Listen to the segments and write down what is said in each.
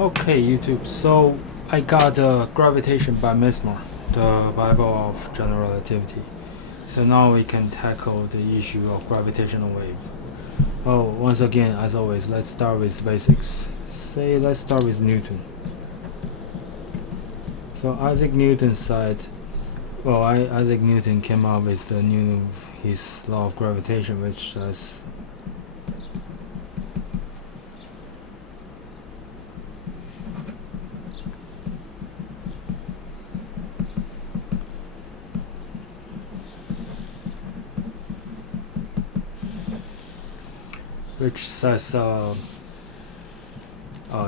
Okay, YouTube. So I got Gravitation by Mesmer, the Bible of General Relativity. So now we can tackle the issue of gravitational wave. Oh, once again, as always, let's start with basics. Let's start with Newton. So Isaac Newton said, Isaac Newton came up with his law of gravitation, which says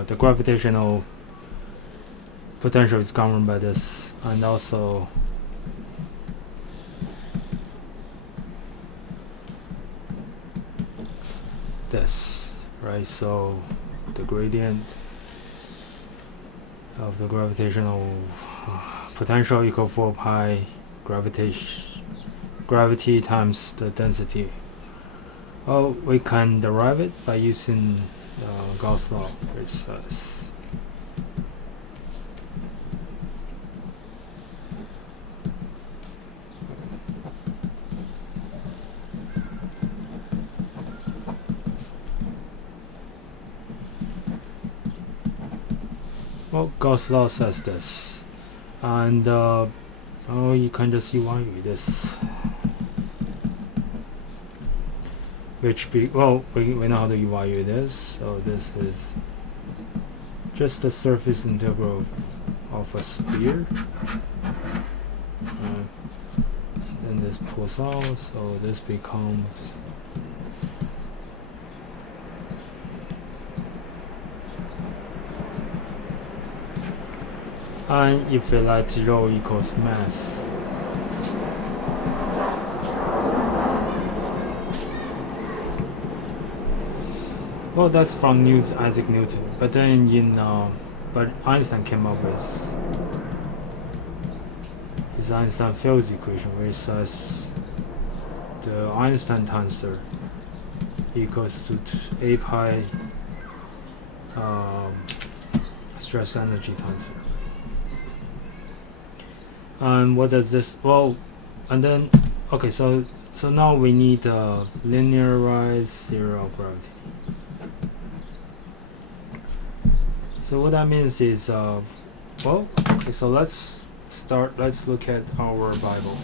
the gravitational potential is governed by this, and also this, right? So the gradient of the gravitational potential equal 4 pi gravity times the density. Oh, we can derive it by using Gauss law, which says Gauss law says this, and you can just evaluate this, we know how to evaluate this. So this is just the surface integral of a sphere, and this pulls out, so this becomes and if we let rho equals mass, well, that's from Isaac Newton. But then but Einstein came up with his Einstein fields equation, which says the Einstein tensor equals to a pi stress energy tensor. And what does this? Well, and then okay, so now we need a linearized theory of gravity. So what that means is, okay, so let's look at our Bible.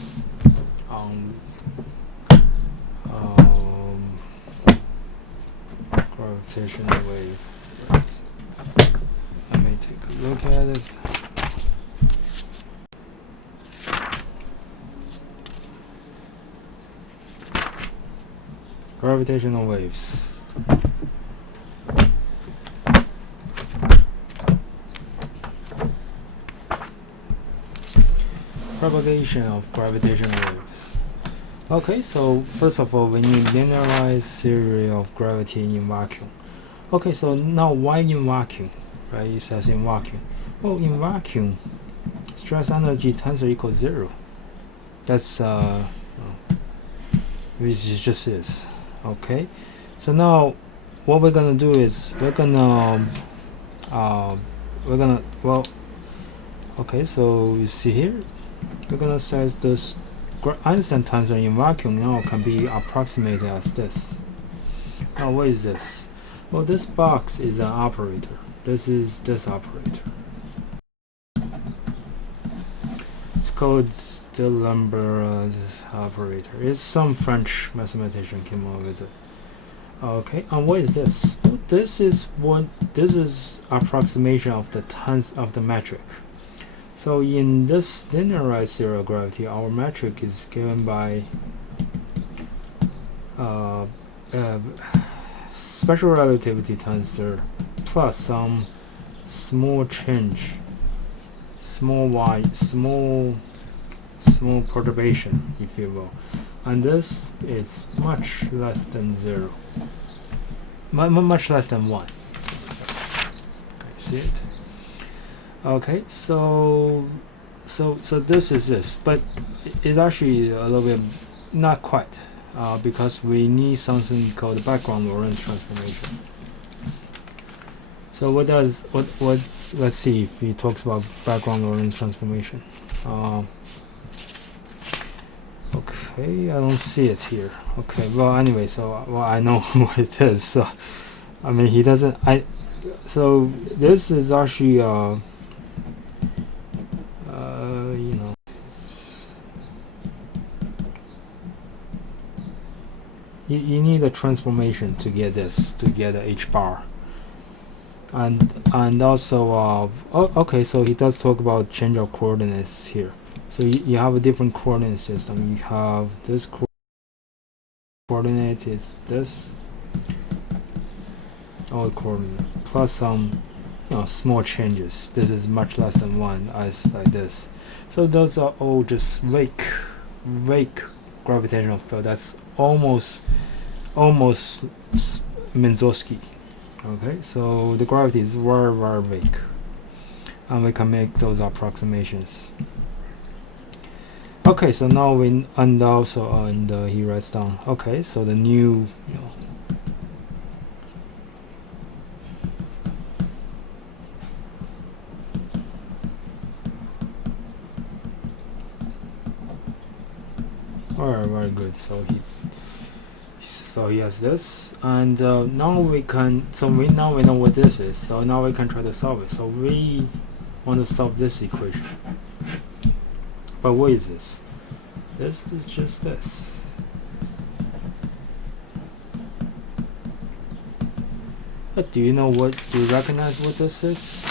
Gravitational wave. Right. Let me take a look at it. Gravitational waves. Propagation of gravitational waves. Okay, so first of all, we need linearized theory of gravity in vacuum. Okay, so now why in vacuum? Right, it says in vacuum. Well, in vacuum, stress energy tensor equals 0. That's which it just is. Okay, so now what we're gonna do is okay, so you see here, we're gonna say this Einstein tensor in vacuum now can be approximated as this. Now what is this? Well, this box is an operator. This is this operator. It's called the Lambert operator. It's some French mathematician came up with it. Okay, and what is this? Well, this is approximation of the metric. So in this linearized theory of gravity, our metric is given by special relativity tensor plus some small change, small perturbation, if you will, and this is much less than 0, much less than 1. Okay, see it? Okay, so this is this, but it's actually a little bit not quite, because we need something called background Lorentz transformation. So what let's see if he talks about background Lorentz transformation. Okay, I don't see it here. Okay, well anyway, so well I know what it is. So I mean he doesn't. So this is actually you know. You need a transformation to get this, to get a h bar, and also okay, so he does talk about change of coordinates here. So you have a different coordinate system. You have this coordinate is this old coordinate plus some small changes. This is much less than 1 as like this. So those are all just weak gravitational field. That's almost Minkowski. Okay, so the gravity is very weak, and we can make those approximations. Okay, so now we and also and he writes down. Okay, so the new very good. So he has this, and now we can. So now we know what this is. So now we can try to solve it. So we want to solve this equation. But what is this? This is just this. But do you recognize what this is?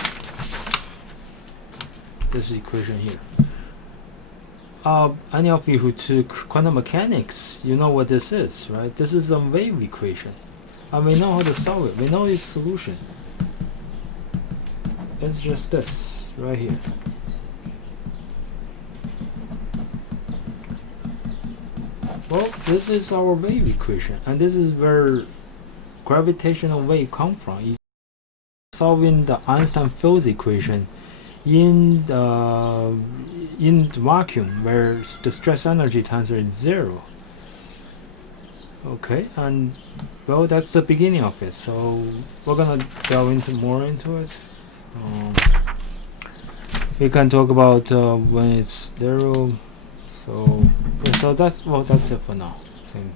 This equation here. Any of you who took quantum mechanics, you know what this is, right? This is a wave equation. And we know how to solve it. We know its solution. It's just this, right here. Well, this is our wave equation, and this is where gravitational wave come from. Solving the Einstein field equation in the vacuum where the stress energy tensor is 0. Okay, and well, that's the beginning of it. So we're gonna delve more into it. We can talk about when it's 0. So yeah, so that's it for now. Same.